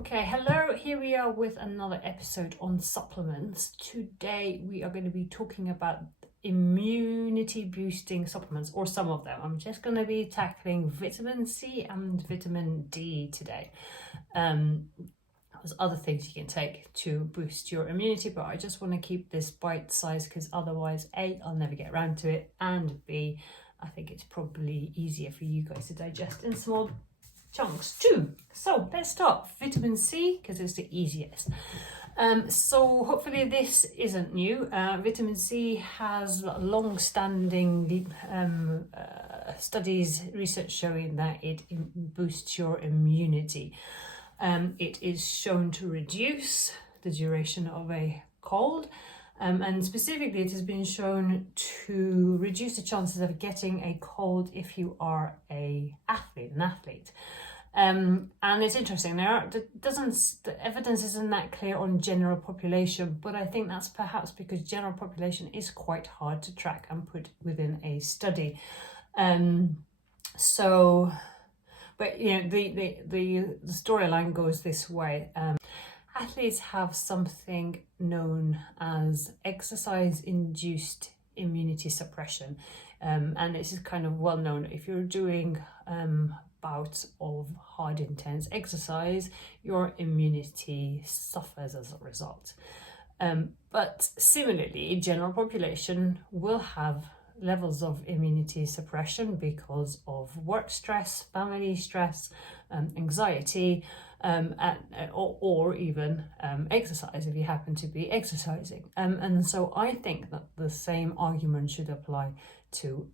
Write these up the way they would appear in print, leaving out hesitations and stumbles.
Okay, hello, here we are with another episode on supplements. Today we are going to be talking about immunity boosting supplements, or some of them. I'm just going to be tackling vitamin C and vitamin D today. There's other things you can take to boost your immunity, but I just want to keep this bite-sized because otherwise A, I'll never get around to it, and B, I think it's probably easier for you guys to digest in small chunks too. So let's start vitamin C because it's the easiest. So hopefully this isn't new. Vitamin C has long-standing studies, research showing that it boosts your immunity. It is shown to reduce the duration of a cold. And specifically, it has been shown to reduce the chances of getting a cold if you are an athlete. And it's interesting, the evidence isn't that clear on general population, but I think that's perhaps because general population is quite hard to track and put within a study. But you know, the storyline goes this way. Athletes have something known as exercise-induced immunity suppression, and this is kind of well known. If you're doing bouts of hard, intense exercise, your immunity suffers as a result. But similarly, general population will have levels of immunity suppression because of work stress, family stress, anxiety, or even exercise if you happen to be exercising. And so I think that the same argument should apply to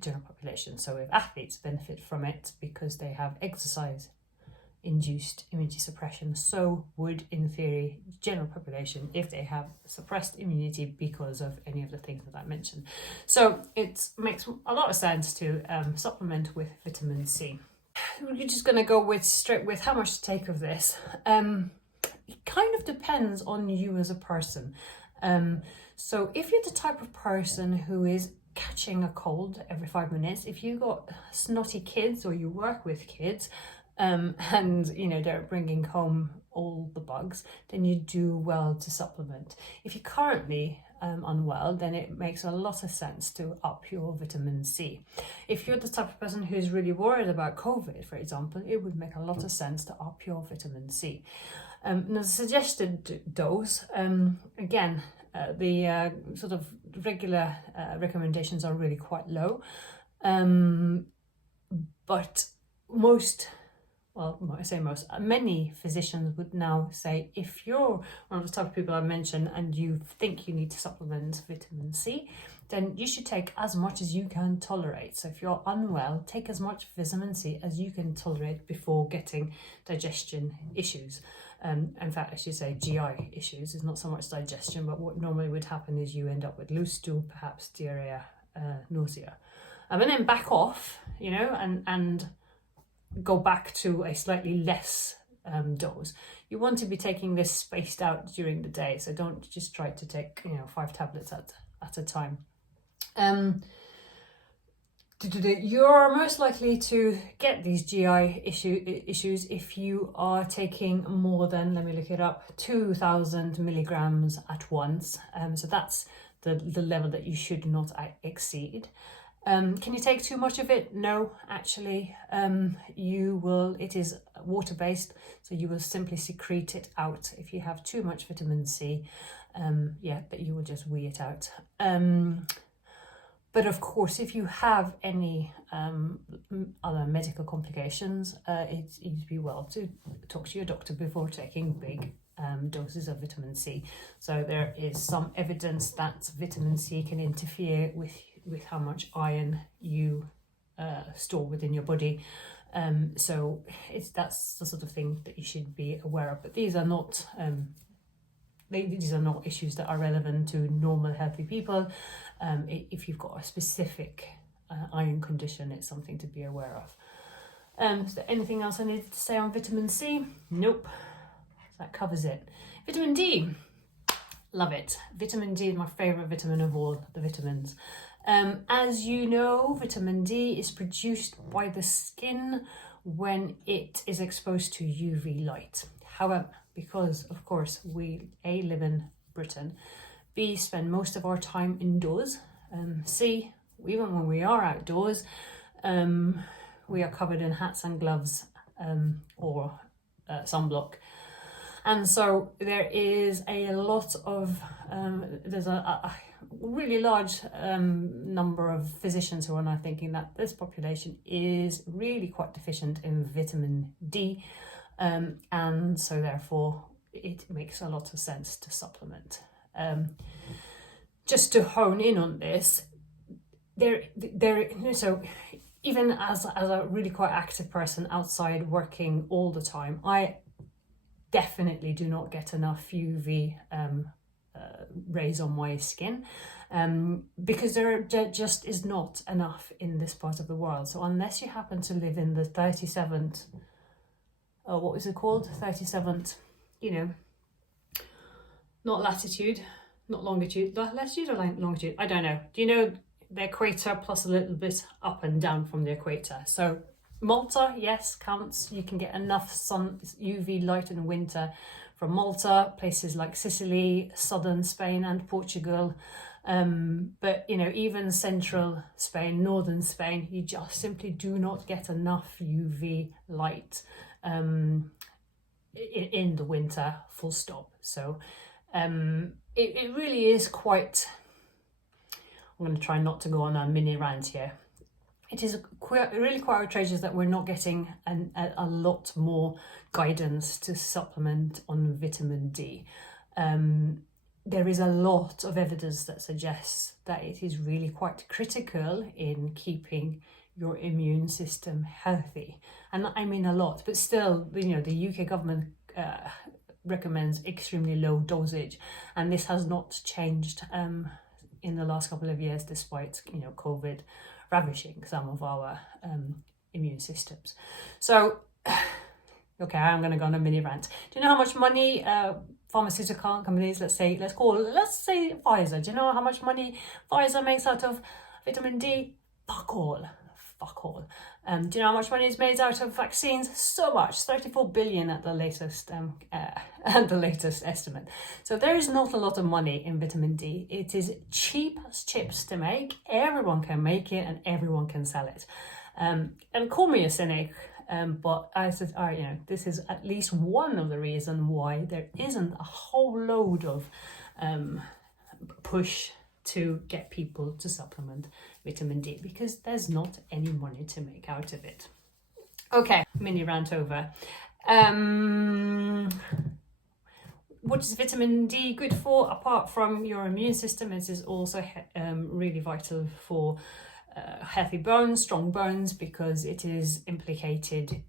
general population. So if athletes benefit from it because they have exercise induced immunity suppression, so would in theory general population if they have suppressed immunity because of any of the things that I mentioned. So it makes a lot of sense to supplement with vitamin C. We're just going to go straight with how much to take of this. It kind of depends on you as a person. So if you're the type of person who is catching a cold every 5 minutes, if you got snotty kids or you work with kids, and you know they're bringing home all the bugs, then you do well to supplement. If you're currently unwell, then it makes a lot of sense to up your vitamin C. If you're the type of person who's really worried about COVID, for example, it would make a lot of sense to up your vitamin C. The suggested dose, again, the sort of regular recommendations are really quite low, but many physicians would now say if you're one of the type of people I mentioned and you think you need to supplement vitamin C, then you should take as much as you can tolerate. So if you're unwell, take as much vitamin C as you can tolerate before getting digestion issues. In fact, I should say GI issues. It's not so much digestion, but what normally would happen is you end up with loose stool, perhaps diarrhea, nausea. And then back off, you know, and go back to a slightly less dose. You want to be taking this spaced out during the day, so don't just try to take 5 tablets at a time. You're most likely to get these GI issues if you are taking more than, let me look it up, 2,000 milligrams at once. So that's the level that you should not exceed. Can you take too much of it? No, actually, you will. It is water-based, so you will simply secrete it out. If you have too much vitamin C, but you will just wee it out. But of course, if you have any other medical complications, it would be well to talk to your doctor before taking big doses of vitamin C. So there is some evidence that vitamin C can interfere with how much iron you store within your body. So that's the sort of thing that you should be aware of. But these are not issues that are relevant to normal healthy people. If you've got a specific iron condition, it's something to be aware of. Is there anything else I need to say on vitamin C? Nope. That covers it. Vitamin D. Love it. Vitamin D is my favourite vitamin of all the vitamins. As you know, vitamin D is produced by the skin when it is exposed to UV light. However, because of course we A, live in Britain, B, spend most of our time indoors, C, even when we are outdoors, we are covered in hats and gloves or sunblock. And so there is a lot of, there's a really large number of physicians who are now thinking that this population is really quite deficient in vitamin D. And so therefore it makes a lot of sense to supplement. Just to hone in on this, so even as a really quite active person outside working all the time, I definitely do not get enough UV rays on my skin because there just is not enough in this part of the world. So unless you happen to live in the 37th, what is it called? 37th, not latitude, not longitude, latitude or longitude, I don't know. Do you know the equator plus a little bit up and down from the equator? So Malta, yes, counts. You can get enough sun UV light in the winter from Malta, places like Sicily, southern Spain and Portugal. But even central Spain, northern Spain, you just simply do not get enough UV light in the winter, full stop. So it really is quite, I'm going to try not to go on a mini rant here. It is really quite outrageous that we're not getting a lot more guidance to supplement on vitamin D. There is a lot of evidence that suggests that it is really quite critical in keeping your immune system healthy. And I mean a lot, but still, the UK government recommends extremely low dosage, and this has not changed in the last couple of years, despite COVID ravishing some of our immune systems. So, okay, I'm going to go on a mini rant. Do you know how much money pharmaceutical companies, let's say Pfizer, do you know how much money Pfizer makes out of vitamin D? Fuck all. Do you know how much money is made out of vaccines? So much, 34 billion at the latest estimate. So there is not a lot of money in vitamin D. It is cheap as chips to make. Everyone can make it and everyone can sell it. And call me a cynic, but I said, this is at least one of the reasons why there isn't a whole load of push to get people to supplement vitamin D, because there's not any money to make out of it. Okay, mini rant over. What is vitamin D good for? Apart from your immune system, it is also really vital for healthy bones, strong bones, because it is implicated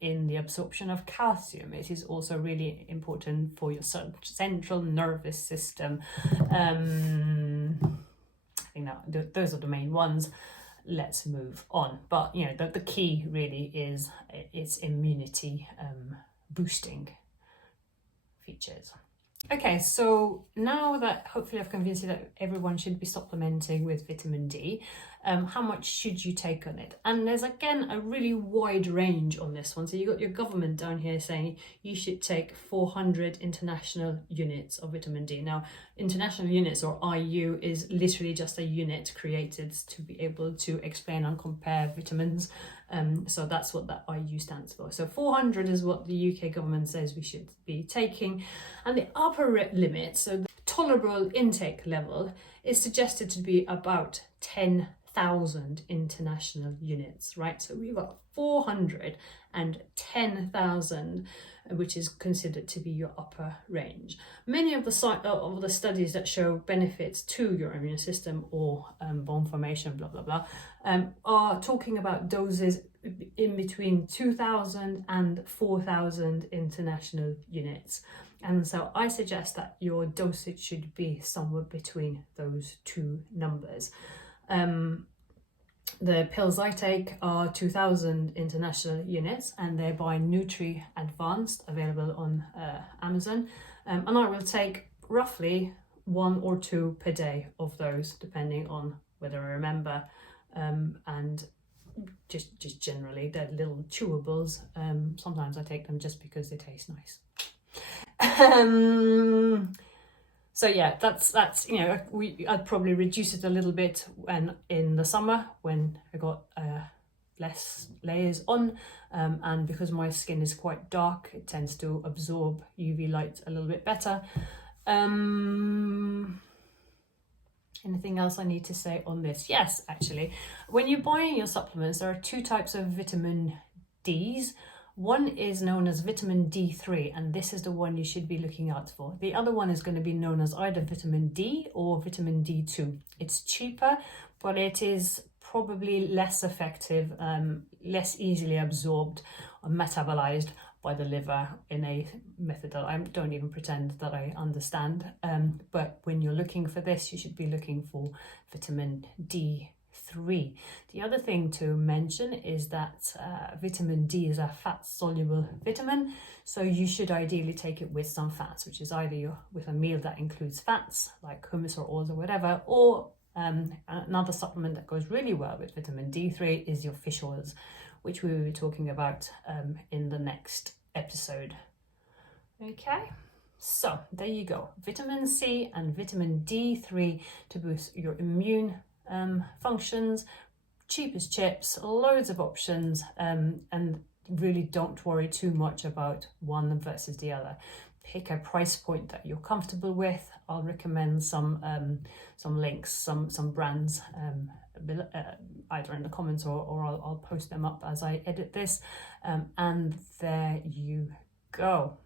in the absorption of calcium. It is also really important for your central nervous system. I think that those are the main ones. Let's move on. But the key really is its immunity boosting features. Okay, so now that hopefully I've convinced you that everyone should be supplementing with vitamin D, how much should you take on it? And there's again a really wide range on this one. So you got your government down here saying you should take 400 international units of vitamin D. Now, international units, or IU, is literally just a unit created to be able to explain and compare vitamins. So that's what that IU stands for. So 400 is what the UK government says we should be taking. And the upper limit, so the tolerable intake level, is suggested to be about 10,000 international units, right? So we've got 400 and 10,000, which is considered to be your upper range. Many of the studies that show benefits to your immune system or bone formation, blah, blah, blah, are talking about doses in between 2,000 and 4,000 international units. And so I suggest that your dosage should be somewhere between those two numbers. The pills I take are 2,000 international units, and they're by Nutri Advanced, available on Amazon. And I will take roughly 1 or 2 per day of those, depending on whether I remember and just generally, they're little chewables. Sometimes I take them just because they taste nice. So yeah, that's I'd probably reduce it a little bit when in the summer when I got less layers on, and because my skin is quite dark, it tends to absorb UV light a little bit better. Anything else I need to say on this? Yes, actually, when you're buying your supplements, there are two types of vitamin Ds. One is known as vitamin D3, and this is the one you should be looking out for. The other one is going to be known as either vitamin D or vitamin D2. It's cheaper, but it is probably less effective, less easily absorbed or metabolized by the liver in a method that I don't even pretend that I understand. But when you're looking for this, you should be looking for vitamin D3. The other thing to mention is that vitamin D is a fat-soluble vitamin, so you should ideally take it with some fats, which is either with a meal that includes fats, like hummus or oils or whatever, or another supplement that goes really well with vitamin D3 is your fish oils, which we will be talking about in the next episode. Okay, so there you go. Vitamin C and vitamin D3 to boost your immune functions. Cheap as chips, loads of options, and really don't worry too much about one versus the other. Pick a price point that you're comfortable with. I'll recommend some links, some brands, either in the comments or I'll post them up as I edit this. And there you go.